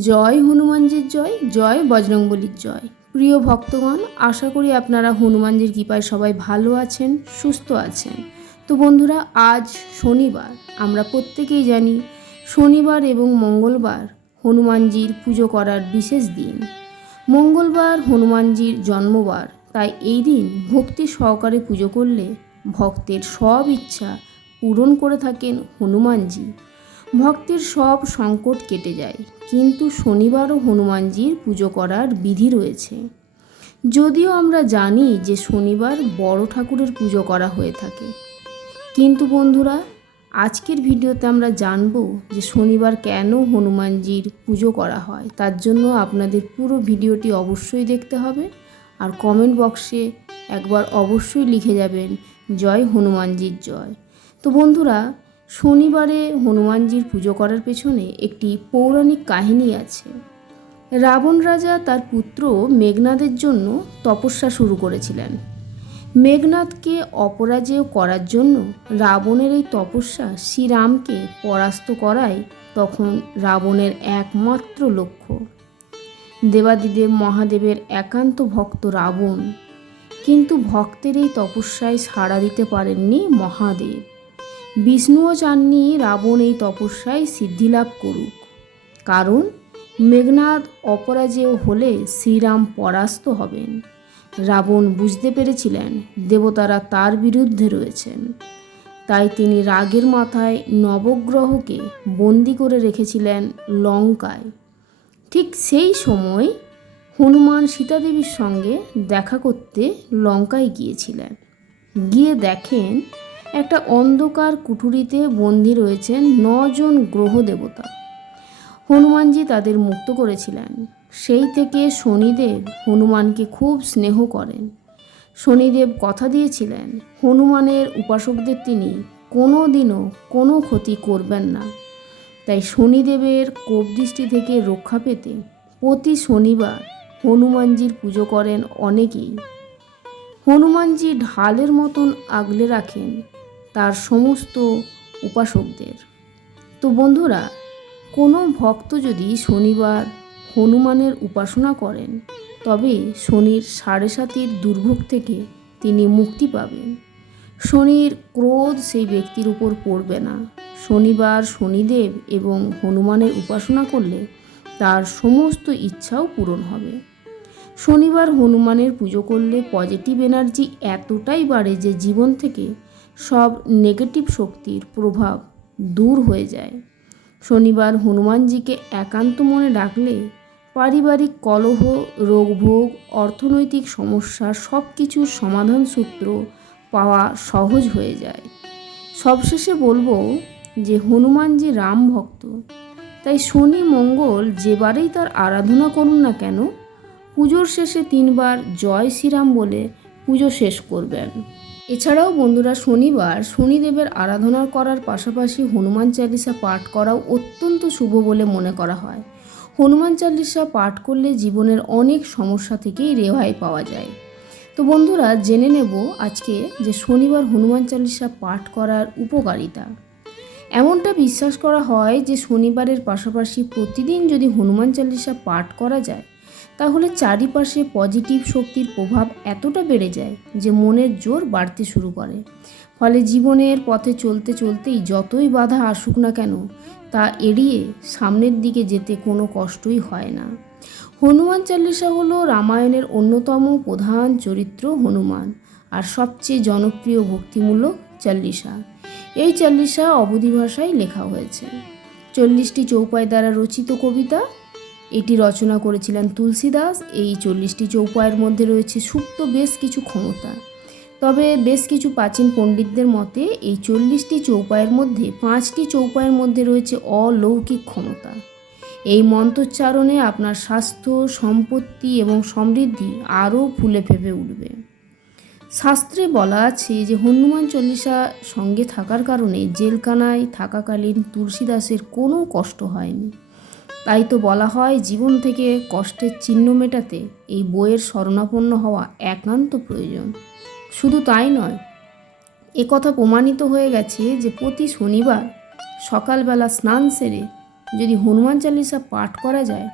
জয় হনুমানজির জয় জয় বজরংবলির জয়। প্রিয় ভক্তগণ, আশা করি আপনারা হনুমানজির কৃপায় সবাই ভালো আছেন, সুস্থ আছেন। তো বন্ধুরা, আজ শনিবার, আমরা প্রত্যেকেই জানি শনিবার এবং মঙ্গলবার হনুমানজির পুজো করার বিশেষ দিন। মঙ্গলবার হনুমানজির জন্মবার, তাই এই দিন ভক্তি সহকারে পুজো করলে ভক্তের সব ইচ্ছা পূরণ করে থাকেন হনুমানজি। ভক্তের সব সংকট কেটে যায়, কিন্তু শনিবারও হনুমানজির পুজো করার বিধি রয়েছে। যদিও আমরা জানি যে শনিবার বড় ঠাকুরের পুজো করা হয়ে থাকে। কিন্তু বন্ধুরা, আজকের ভিডিওতে আমরা জানব যে শনিবার কেন হনুমানজির পুজো করা হয়, তার জন্য আপনাদের পুরো ভিডিওটি অবশ্যই দেখতে হবে আর কমেন্ট বক্সে একবার অবশ্যই লিখে যাবেন, জয় হনুমানজির জয়। তো বন্ধুরা শনিবারে হনুমানজির পুজো করার পেছনে একটি পৌরাণিক কাহিনী আছে। রাবণ রাজা তার পুত্র মেঘনাদের জন্য তপস্যা শুরু করেছিলেন। মেঘনাথকে অপরাজেয় করার জন্য রাবণের এই তপস্যা শ্রীরামকে পরাস্ত করাই তখন রাবণের একমাত্র লক্ষ্য। দেবাদিদেব মহাদেবের একান্ত ভক্ত রাবণ, কিন্তু ভক্তের এই তপস্যায় সাড়া দিতে পারেননি মহাদেব। বিষ্ণুও চাননি রাবণ এই তপস্যায় সিদ্ধিলাভ করুক। কারণ মেঘনাদ অপরাজেয় হলে শ্রীরাম পরাস্ত হবেন। রাবণ বুঝতে পেরেছিলেন দেবতারা তার বিরুদ্ধে রয়েছেন। তাই তিনি রাগের মাথায় নবগ্রহকে বন্দি করে রেখেছিলেন লঙ্কায়। ঠিক সেই সময় হনুমান সীতাদেবীর সঙ্গে দেখা করতে লঙ্কায় গিয়েছিলেন। গিয়ে দেখেন একটা অন্ধকার কুঠুরিতে বন্দী রয়েছেন নজন গ্রহ দেবতা। হনুমানজি তাদের মুক্ত করেছিলেন। সেই থেকে শনিদেব হনুমানকে খুব স্নেহ করেন। শনিদেব কথা দিয়েছিলেন, হনুমানের উপাসকদের তিনি কোনো দিনও কোনো ক্ষতি করবেন না। তাই শনিদেবের কোপ দৃষ্টি থেকে রক্ষা পেতে প্রতি শনিবার হনুমানজির পুজো করেন অনেকেই। হনুমানজি ঢালের মতন আগলে রাখেন সমস্ত উপাসকদের। তো বন্ধুরা, কোনো ভক্ত যদি শনিবার হনুমানের উপাসনা করেন, তবে শনির সাড়ে সাতির দুর্ভোগ থেকে তিনি মুক্তি পাবেন। শনির ক্রোধ সেই ব্যক্তির উপর পড়বে না। শনিবার শনিদেব এবং হনুমানের উপাসনা করলে তার সমস্ত ইচ্ছাও পূরণ হবে। শনিবার হনুমানের পুজো করলে পজিটিভ এনার্জি এতটাই বাড়ে যে জীবন থেকে সব নেগেটিভ শক্তির প্রভাব দূর হয়ে যায়। শনিবার হনুমানজিকে একান্ত মনে ডাকলে পারিবারিক কলহ, রোগভোগ, অর্থনৈতিক সমস্যা সব কিছুর সমাধান সূত্র পাওয়া সহজ হয়ে যায়। সবশেষে বলব যে হনুমানজি রাম ভক্ত। তাই শনি, মঙ্গল যেবারেই তার আরাধনা করুন না কেন, পুজোর শেষে তিনবার জয় শ্রীরাম বলে পুজো শেষ করবেন। এছাড়াও বন্ধুরা শনিবার শনিদেবের আরাধনা করার পাশাপাশি হনুমান চালিসা পাঠ করাও অত্যন্ত শুভ বলে মনে করা হয়। হনুমান চালিসা পাঠ করলে জীবনের অনেক সমস্যা থেকেই রেহাই পাওয়া যায়। তো বন্ধুরা, জেনে নেব আজকে যে শনিবার হনুমান চালিসা পাঠ করার উপকারিতা। এমনটা বিশ্বাস করা হয় যে শনিবারের পাশাপাশি প্রতিদিন যদি হনুমান চালিসা পাঠ করা যায় তাহলে চারিপাশে পজিটিভ শক্তির প্রভাব এতটা বেড়ে যায় যে মনের জোর বাড়তে শুরু করে। ফলে জীবনের পথে চলতে চলতেই যতই বাধা আসুক না কেন, তা এড়িয়ে সামনের দিকে যেতে কোনো কষ্টই হয় না। হনুমান চাল্লিশা হলো রামায়ণের অন্যতম প্রধান চরিত্র হনুমান আর সবচেয়ে জনপ্রিয় ভক্তিমূলক চাল্লিশা। এই চাল্লিশা অবধি ভাষায় লেখা হয়েছে। চল্লিশটি চৌপাই দ্বারা রচিত কবিতা এটি রচনা করেছিলেন তুলসীদাস। এই চল্লিশটি চৌপায়ের মধ্যে রয়েছে সুপ্ত বেশ কিছু ক্ষমতা। তবে বেশ কিছু প্রাচীন পণ্ডিতদের মতে, এই চল্লিশটি চৌপায়ের মধ্যে পাঁচটি চৌপায়ের মধ্যে রয়েছে অলৌকিক ক্ষমতা। এই মন্ত্রোচ্চারণে আপনার স্বাস্থ্য, সম্পত্তি এবং সমৃদ্ধি আরও ফুলে ফেপে উঠবে। শাস্ত্রে বলা আছে যে, হনুমান চল্লিশা সঙ্গে থাকার কারণে জেলখানায় থাকাকালীন তুলসীদাসের কোনো কষ্ট হয়নি। তাই তো বলা হয় জীবন থেকে কষ্টের চিহ্ন মেটাতে এই বইয়ের শরণাপন্ন হওয়া একান্ত প্রয়োজন। শুধু তাই নয় একথা প্রমাণিত হয়ে গেছে যে প্রতি শনিবার সকালবেলা স্নান সেরে যদি হনুমান চালিসা পাঠ করা যায়,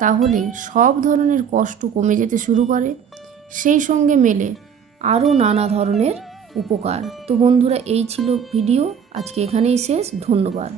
তাহলে সব ধরনের কষ্ট কমে যেতে শুরু করে। সেই সঙ্গে মেলে আরও নানা ধরনের উপকার। তো বন্ধুরা, এই ছিল ভিডিও। আজকে এখানেই শেষ। ধন্যবাদ।